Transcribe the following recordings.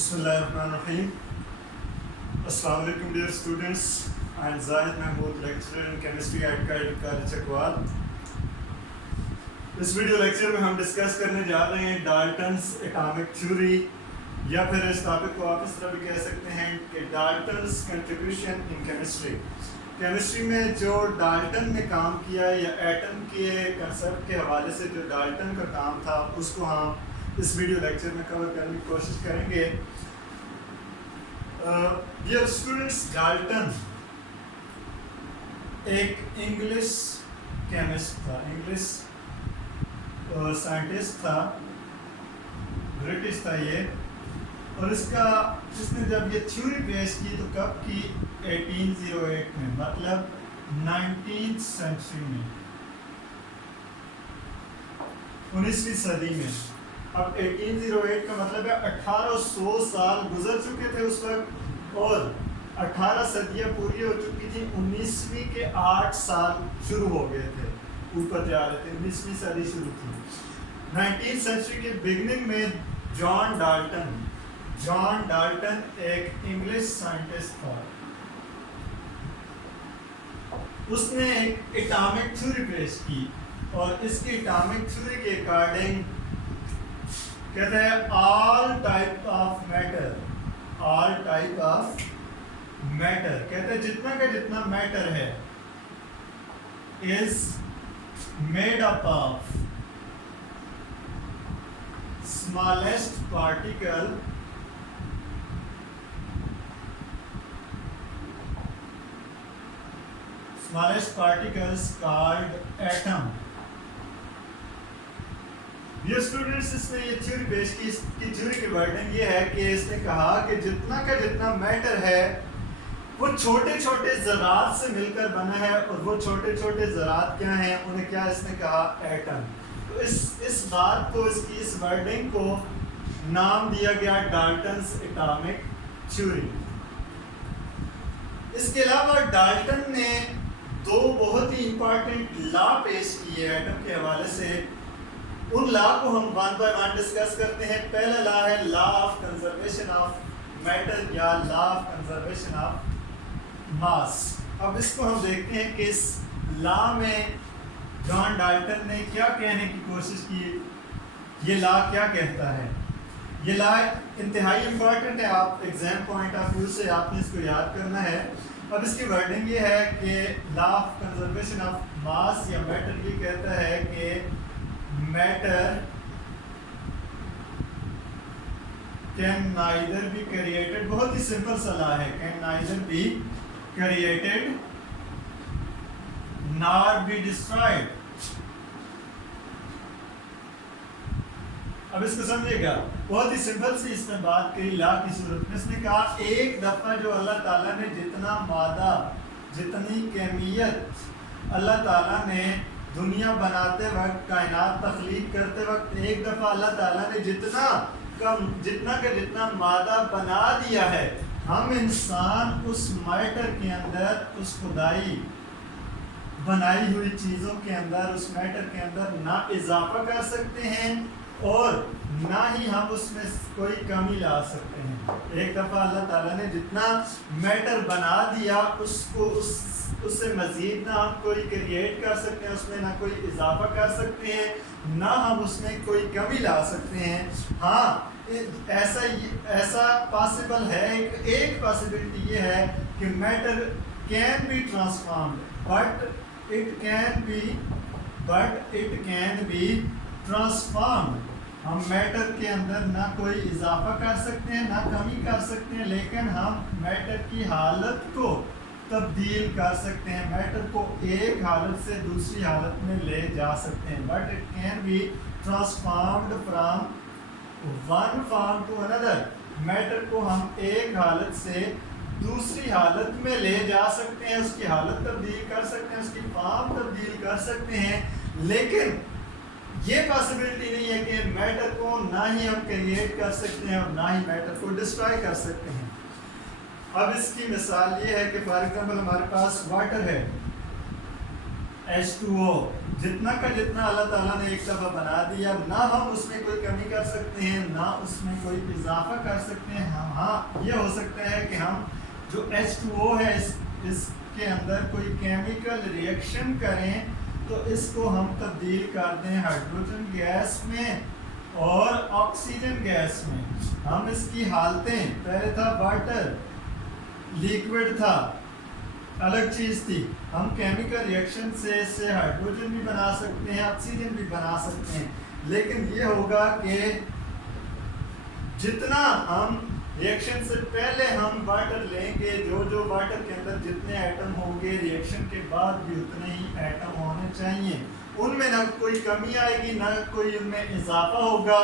Bismillahirrahmanirrahim. Assalamu alaikum dear students. I am Zahid Mahmood, lecturer in chemistry at Cadet College Chakwal. इस video lecture में हम discuss करने जा रहे हैं डाल्टन्स एटॉमिक थ्योरी, या फिर इस टॉपिक को आप इस तरह भी कह सकते हैं कि Dalton's contribution in chemistry. Chemistry में जो डाल्टन ने काम किया है या एटम के कंसेप्ट के हवाले से जो डाल्टन का काम था उसको हम इस वीडियो लेक्चर में कवर करने की कोशिश करेंगे। डियर स्टूडेंट्स, डाल्टन एक इंग्लिश केमिस्ट था, इंग्लिश साइंटिस्ट था, ब्रिटिश था ये। और इसने जब ये थ्योरी पेश की तो कब की? 1808 में, मतलब 19th सेंचुरी में, 19वीं सदी में। अब 1808 का मतलब है 1800 साल गुजर चुके थे उस वक्त, और 18 सदियाँ पूरी हो चुकी थी। 19वीं के 8 साल शुरू हो गए थे, ऊपर जा रहे थे, 19वीं सदी शुरू थी। 19th सेंचुरी के बिगनिंग में जॉन डाल्टन एक इंग्लिश साइंटिस्ट था। उसने एक एटॉमिक थ्योरी पेश की, और इसकी एटॉमिक थ्योरी के अकॉर्डिंग कहते हैं ऑल टाइप ऑफ मैटर, कहते हैं जितना का जितना मैटर है is made up of smallest particle called atom. ये स्टूडेंट्स, इसने ये थ्योरी पेश की। इसकी थ्योरी की वर्डिंग ये है कि इसने कहा कि जितना का जितना मैटर है वो छोटे छोटे ज़रात से मिलकर बना है, और वो छोटे छोटे ज़रात क्या हैं, उन्हें क्या इसने कहा? एटम। तो इस बात को, इस वर्डिंग को नाम दिया गया डाल्टन्स एटॉमिक थ्योरी। इसके अलावा डाल्टन ने दो बहुत ही इंपॉर्टेंट लॉ पेश किए एटम के हवाले से। उन लॉ को हम वन बाय वन डिस्कस करते हैं। पहला लॉ है law of conservation of matter, या law of conservation of mass. अब इसको हम देखते हैं कि इस लॉ में जॉन डाल्टन ने क्या कहने की कोशिश की। ये लॉ क्या कहता है? ये लॉ इंतहाई इम्पॉर्टेंट है, आप एग्जाम पॉइंट ऑफ व्यू से आपने इसको याद करना है। अब इसकी वर्डिंग ये है कि लॉ ऑफ कंजर्वेशन ऑफ मास या मैटर ये कहता है कि matter can neither be created, बहुत ही सिंपल सा लॉ है, can neither be created nor be destroyed. अब इसको समझिएगा, बहुत ही सिंपल सी इसने बात कही लॉ की सूरत में। इसने कहा एक दफ़ा जो अल्लाह ताला ने जितना मादा, जितनी कैमियत अल्लाह ताला ने दुनिया बनाते वक्त, कायनात तख्लीक करते वक्त, एक दफ़ा अल्लाह ताला ने जितना का जितना मादा बना दिया है, हम इंसान उस मैटर के अंदर, उस खुदाई बनाई हुई चीज़ों के अंदर, उस मैटर के अंदर ना इजाफा कर सकते हैं और ना ही हम उसमें कोई कमी ला सकते हैं। एक दफ़ा अल्लाह ताला ने जितना मैटर बना दिया, उससे मज़ीद ना हम कोई क्रिएट कर सकते हैं, उसमें ना कोई इजाफा कर सकते हैं, ना हम उसमें कोई कमी ला सकते हैं। हाँ, ऐसा पॉसिबल है, एक पॉसिबिलिटी ये है कि matter can be transformed, but it can be transformed. हम मैटर के अंदर ना कोई इजाफा कर सकते हैं, ना कमी कर सकते हैं, लेकिन हम मैटर की हालत को तब्दील कर सकते हैं, मैटर को एक हालत से दूसरी हालत में ले जा सकते हैं। But it can be transformed from one form to another. Matter को हम एक हालत से दूसरी हालत में ले जा सकते हैं, उसकी हालत तब्दील कर सकते हैं, उसकी फॉर्म तब्दील कर सकते हैं, लेकिन ये पॉसिबिलिटी नहीं है कि मैटर को ना ही हम क्रिएट कर सकते हैं और ना ही मैटर को डिस्ट्रॉय कर सकते हैं। अब इसकी मिसाल ये है कि फॉर एग्जांपल हमारे पास वाटर है, H2O, जितना का जितना अल्लाह ताला ने एक दफ़ा बना दिया, ना हम उसमें कोई कमी कर सकते हैं ना उसमें कोई इजाफा कर सकते हैं। हाँ, ये हो सकता है कि हम जो H2O है इसके अंदर कोई केमिकल रिएक्शन करें तो इसको हम तब्दील कर दें हाइड्रोजन गैस में और ऑक्सीजन गैस में। हम इसकी हालतें, पहले था वाटर, लिक्विड था, अलग चीज़ थी, हम केमिकल रिएक्शन से इससे हाइड्रोजन भी बना सकते हैं, ऑक्सीजन भी बना सकते हैं। लेकिन ये होगा कि जितना हम रिएक्शन से पहले हम वाटर लेंगे, जो वाटर के अंदर जितने एटम होंगे रिएक्शन के बाद भी उतने ही एटम होने चाहिए, उनमें ना कोई कमी आएगी ना कोई उनमें इजाफा होगा।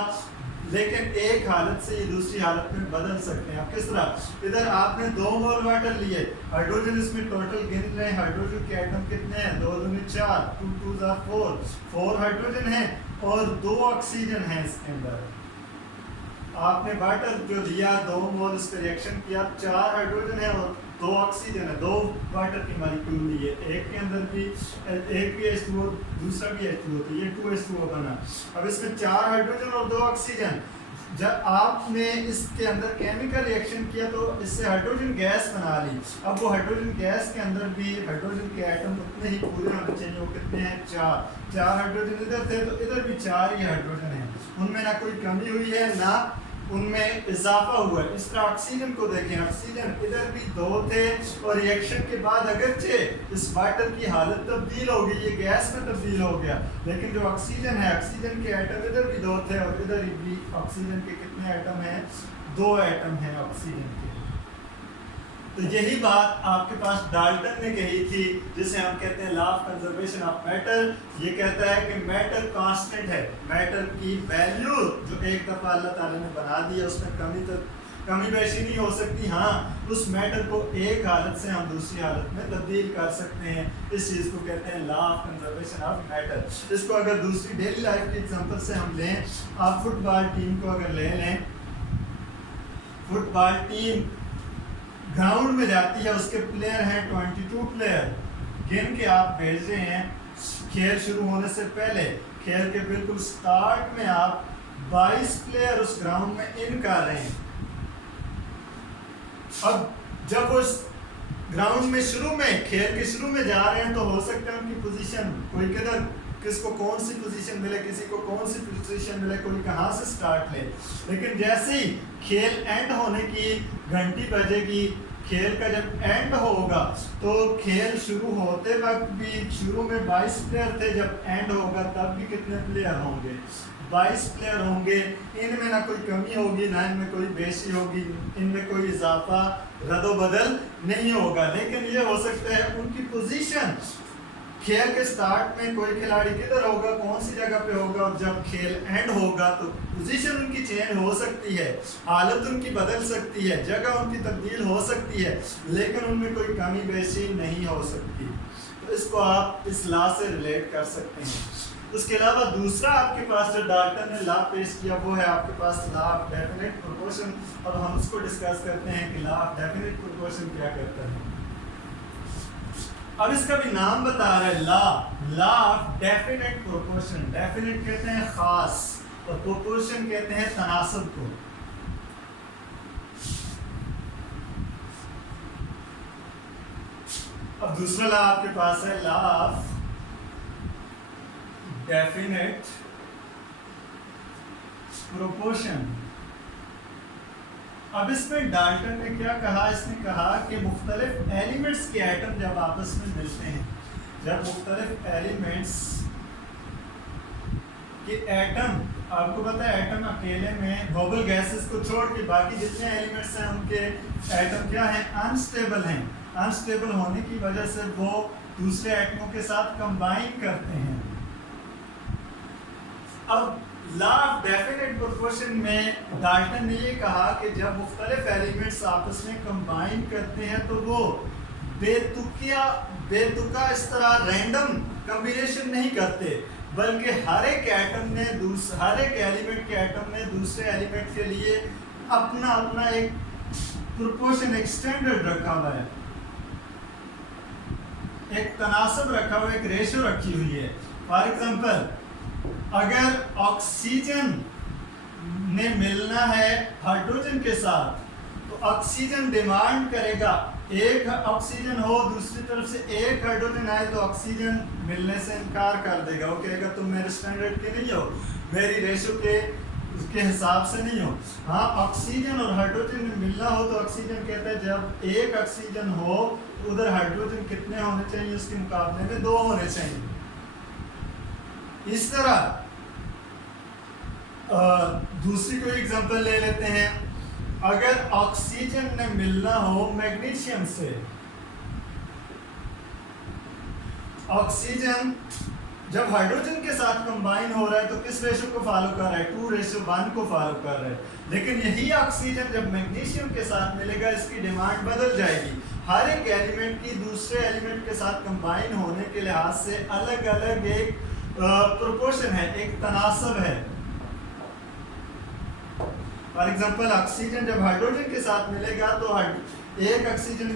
लेकिन एक हालत से ये दूसरी हालत में बदल सकते हैं। आप किस तरह, इधर आपने 2 मोल वाटर लिए, हाइड्रोजन इसमें टोटल गिन रहे हैं, हाइड्रोजन के एटम कितने हैं, 2 दूनी 4, 2 2 4 हाइड्रोजन हैं और 2 ऑक्सीजन हैं इसके अंदर। आपने वाटर जो लिया 2 मोल, इस पर रिएक्शन किया, 4 हाइड्रोजन है और 2 ऑक्सीजन है, 2 वाटर की मॉलिक्यूल लिए, एक के अंदर भी एक भी H2O दूसरा भी H2O, तो ये 2H2O बना। अब इसमें 4 हाइड्रोजन और 2 ऑक्सीजन, जब आपने इसके अंदर केमिकल रिएक्शन किया तो इससे हाइड्रोजन गैस बना ली। अब वो हाइड्रोजन गैस के अंदर भी हाइड्रोजन के एटम उतने ही पूरे होने चाहिए। वो कितने हैं, 4 हाइड्रोजन इधर थे तो इधर भी 4 ही हाइड्रोजन हैं, उनमें ना कोई कमी हुई है ना उनमें इजाफा हुआ है। इस तरह ऑक्सीजन को देखें, ऑक्सीजन इधर भी 2 थे और रिएक्शन के बाद अगरचे इस वाटर की हालत तब्दील हो गई, ये गैस में तब्दील हो गया, लेकिन जो ऑक्सीजन है, ऑक्सीजन के एटम इधर भी 2 थे और इधर भी ऑक्सीजन के कितने एटम हैं, 2 एटम हैं ऑक्सीजन के। तो यही बात आपके पास डाल्टन ने कही थी, जिसे हम कहते हैं law of conservation of matter. ये कहता है कि मैटर कांस्टेंट है, मैटर की वैल्यू जो एक दफ़ा अल्लाह ताला ने बना दी है उसमें कमी बेशी नहीं हो सकती। हाँ, उस मैटर को एक हालत से हम दूसरी हालत में तब्दील कर सकते हैं। इस चीज़ को कहते हैं law of conservation of matter. इसको अगर दूसरी डेली लाइफ की एग्जांपल से हम लें, आप फुटबॉल टीम को अगर ले लें, फुटबॉल टीम ग्राउंड में जाती है, उसके प्लेयर हैं 22 प्लेयर, गिन के आप भेज रहे हैं। खेल शुरू होने से पहले, खेल के बिल्कुल स्टार्ट में आप 22 प्लेयर उस ग्राउंड में इन कर रहे हैं। अब जब वो ग्राउंड में शुरू में, खेल के शुरू में जा रहे हैं तो हो सकता है उनकी पोजीशन, कोई किधर, किसको कौन सी पोजीशन मिले, किसी को कौन सी पोजीशन मिले, कोई कहाँ से स्टार्ट ले। लेकिन जैसे ही खेल एंड होने की घंटी बजेगी, खेल का जब एंड होगा तो खेल शुरू होते वक्त भी शुरू में 22 प्लेयर थे, जब एंड होगा तब भी कितने प्लेयर होंगे, 22 प्लेयर होंगे। इनमें ना कोई कमी होगी ना इनमें कोई बेशी होगी, इनमें कोई इजाफा रद्द-ओ-बदल नहीं होगा। लेकिन ये हो सकता है उनकी पोजीशन, खेल के स्टार्ट में कोई खिलाड़ी किधर होगा, कौन सी जगह पे होगा, और जब खेल एंड होगा तो पोजीशन उनकी चेंज हो सकती है, हालत उनकी बदल सकती है, जगह उनकी तब्दील हो सकती है, लेकिन उनमें कोई कमी बेशी नहीं हो सकती। तो इसको आप इस लॉ से रिलेट कर सकते हैं। उसके अलावा दूसरा आपके पास जो डाल्टन ने लॉ पेश किया वो है आपके पास लॉ ऑफ डेफिनेट प्रोपोर्शन। अब हम उसको डिस्कस करते हैं कि लॉ ऑफ डेफिनेट प्रोपोर्शन क्या कहता है। अब इसका भी नाम बता रहा है, law of definite proportion. Definite कहते हैं खास और प्रोपोर्शन कहते हैं तनासब को। अब दूसरा लॉ आपके पास है लॉ ऑफ डेफिनेट प्रोपोर्शन। अब इसमें डाल्टन ने क्या कहा, इसने कहा कि मुख्तलिफ एलिमेंट्स के एटम जब आपस में मिलते हैं, जब मुख्तलिफ एलिमेंट्स के एटम, आपको पता है एटम अकेले में नोबल गैसेस को छोड़ के बाकी जितने एलिमेंट्स हैं उनके एटम क्या हैं, अनस्टेबल हैं। अनस्टेबल होने की वजह से वो दूसरे एटमों के साथ कंबाइन करते हैं। अब लॉ ऑफ डेफिनेट प्रोपोर्शन में डाल्टन ने ये कहा कि जब मुख्तलिफ एलिमेंट्स आपस में कंबाइन करते हैं तो वो बेतुका इस तरह रैंडम कम्बिनेशन नहीं करते, बल्कि हर एक एलिमेंट के एटम ने दूसरे एलिमेंट के लिए अपना अपना एक प्रोपोर्शन, एक स्टैंडर्ड रखा हुआ है। एक तनासब रखा हुआ, एक रेशो रखी हुई है। फॉर एग्जांपल अगर ऑक्सीजन ने मिलना है हाइड्रोजन के साथ तो ऑक्सीजन डिमांड करेगा एक ऑक्सीजन हो, दूसरी तरफ से एक हाइड्रोजन आए तो ऑक्सीजन मिलने से इनकार कर देगा। वो कहेगा तुम मेरे स्टैंडर्ड के नहीं हो, मेरी रेशो के हिसाब से नहीं हो। हाँ, ऑक्सीजन और हाइड्रोजन में मिलना हो तो ऑक्सीजन कहता है जब एक ऑक्सीजन हो उधर हाइड्रोजन कितने होने चाहिए, उसके मुकाबले में 2 होने चाहिए। इस तरह दूसरी कोई एग्जांपल ले लेते हैं। अगर ऑक्सीजन ने मिलना हो मैग्नीशियम से, ऑक्सीजन जब हाइड्रोजन के साथ कंबाइन हो रहा है तो किस रेशो को फॉलो कर रहा है, 2:1 को फॉलो कर रहा है। लेकिन यही ऑक्सीजन जब मैग्नीशियम के साथ मिलेगा इसकी डिमांड बदल जाएगी। हर एक एलिमेंट की दूसरे एलिमेंट के साथ कंबाइन होने के लिहाज से अलग अलग एक प्रोपोर्शन है, एक तनासब है। फॉर एग्जांपल ऑक्सीजन जब हाइड्रोजन के साथ मिलेगा तो एक ऑक्सीजन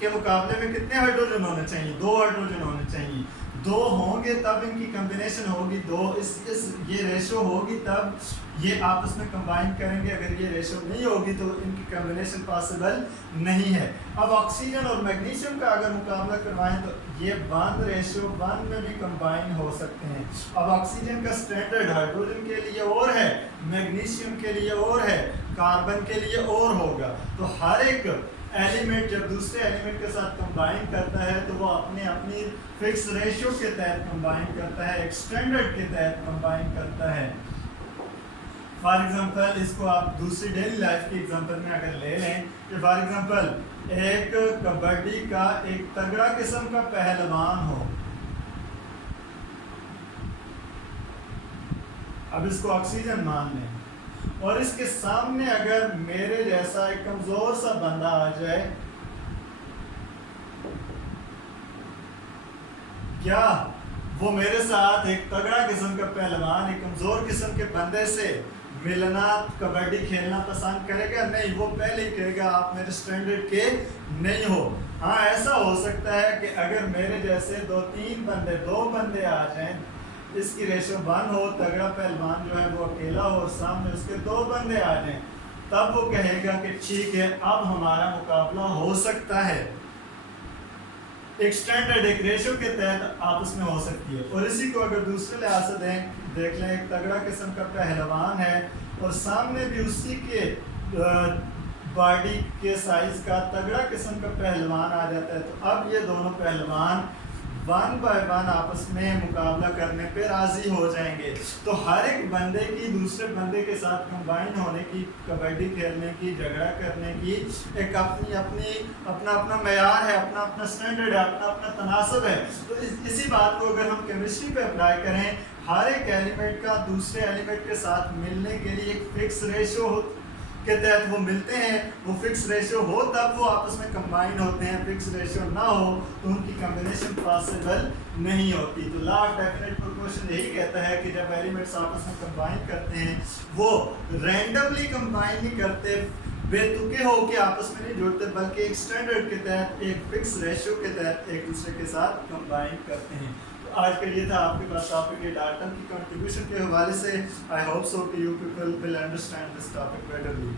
के मुकाबले में कितने हाइड्रोजन होने चाहिए, 2 हाइड्रोजन होने चाहिए। 2 होंगे तब इनकी कॉम्बिनेशन होगी, 2 ये रेशो होगी तब ये आपस में कंबाइन करेंगे। अगर ये रेशो नहीं होगी तो इनकी कॉम्बिनेशन पॉसिबल नहीं है। अब ऑक्सीजन और मैग्नीशियम का अगर मुकाबला करवाएं तो ये 1:1 में भी कंबाइन हो सकते हैं। अब ऑक्सीजन का स्टैंडर्ड हाइड्रोजन के लिए और है, मैग्नीशियम के लिए और है, कार्बन के लिए और होगा। तो हर एक एलिमेंट जब दूसरे एलिमेंट के साथ कंबाइन करता है तो वो अपने अपनी फिक्स रेशियो के तहत कंबाइन करता है, एक स्टैंडर्ड के तहत कंबाइन करता है। फॉर एग्जांपल इसको आप दूसरी डेली लाइफ की एग्जांपल में अगर ले लें कि फॉर एग्जांपल एक कबड्डी का एक तगड़ा किस्म का पहलवान हो, अब इसको ऑक्सीजन मान लें, और इसके सामने अगर मेरे जैसा एक कमजोर सा बंदा आ जाए, क्या वो मेरे साथ एक तगड़ा किस्म का पहलवान एक कमजोर किस्म के बंदे से मिलना, कबड्डी खेलना पसंद करेगा? नहीं, वो पहले ही कहेगा आप मेरे स्टैंडर्ड के नहीं हो। हाँ, ऐसा हो सकता है कि अगर मेरे जैसे 2 बंदे आ जाएं, इसकी रेशो 1 हो, तगड़ा पहलवान जो है वो अकेला हो और सामने उसके 2 बंदे आ जाएं, तब वो कहेगा कि ठीक है अब हमारा मुकाबला हो सकता है। एक स्टैंडर्ड एक रेशो के तहत आपस में हो सकती है। और इसी को अगर दूसरे लिहाज से देख लें, एक तगड़ा किस्म का पहलवान है और सामने भी उसी के बॉडी के साइज का तगड़ा किस्म का पहलवान आ जाता है, तो अब ये दोनों पहलवान 1 by 1 आपस में मुकाबला करने पे राजी हो जाएंगे। तो हर एक बंदे की दूसरे बंदे के साथ कंबाइन होने की, कबड्डी खेलने की, झगड़ा करने की एक अपना अपना मयार है, अपना अपना स्टैंडर्ड है, अपना अपना तनासब है। तो इसी बात को अगर हम केमिस्ट्री पे अप्लाई करें, हर एक एलिमेंट का दूसरे एलिमेंट के साथ मिलने के लिए एक फिक्स रेशो के तहत वो मिलते हैं। वो फिक्स रेशियो हो तब वो आपस में कंबाइन होते हैं, फिक्स रेशियो ना हो तो उनकी कॉम्बिनेशन पॉसिबल नहीं होती। तो लॉ ऑफ डेफिनेट प्रोपोर्शन यही कहता है कि जब एलिमेंट्स आपस में कंबाइन करते हैं वो रैंडमली कंबाइन नहीं करते, बेतुके हो के आपस में नहीं जुड़ते, बल्कि एक स्टैंडर्ड के तहत, एक फिक्स रेशियो के तहत एक दूसरे के साथ कंबाइन करते हैं। तो आज का ये था आपके पास टॉपिक है डाल्टन की कंट्रीब्यूशन के हवाले से। आई होप सो कि you people will understand this topic betterly.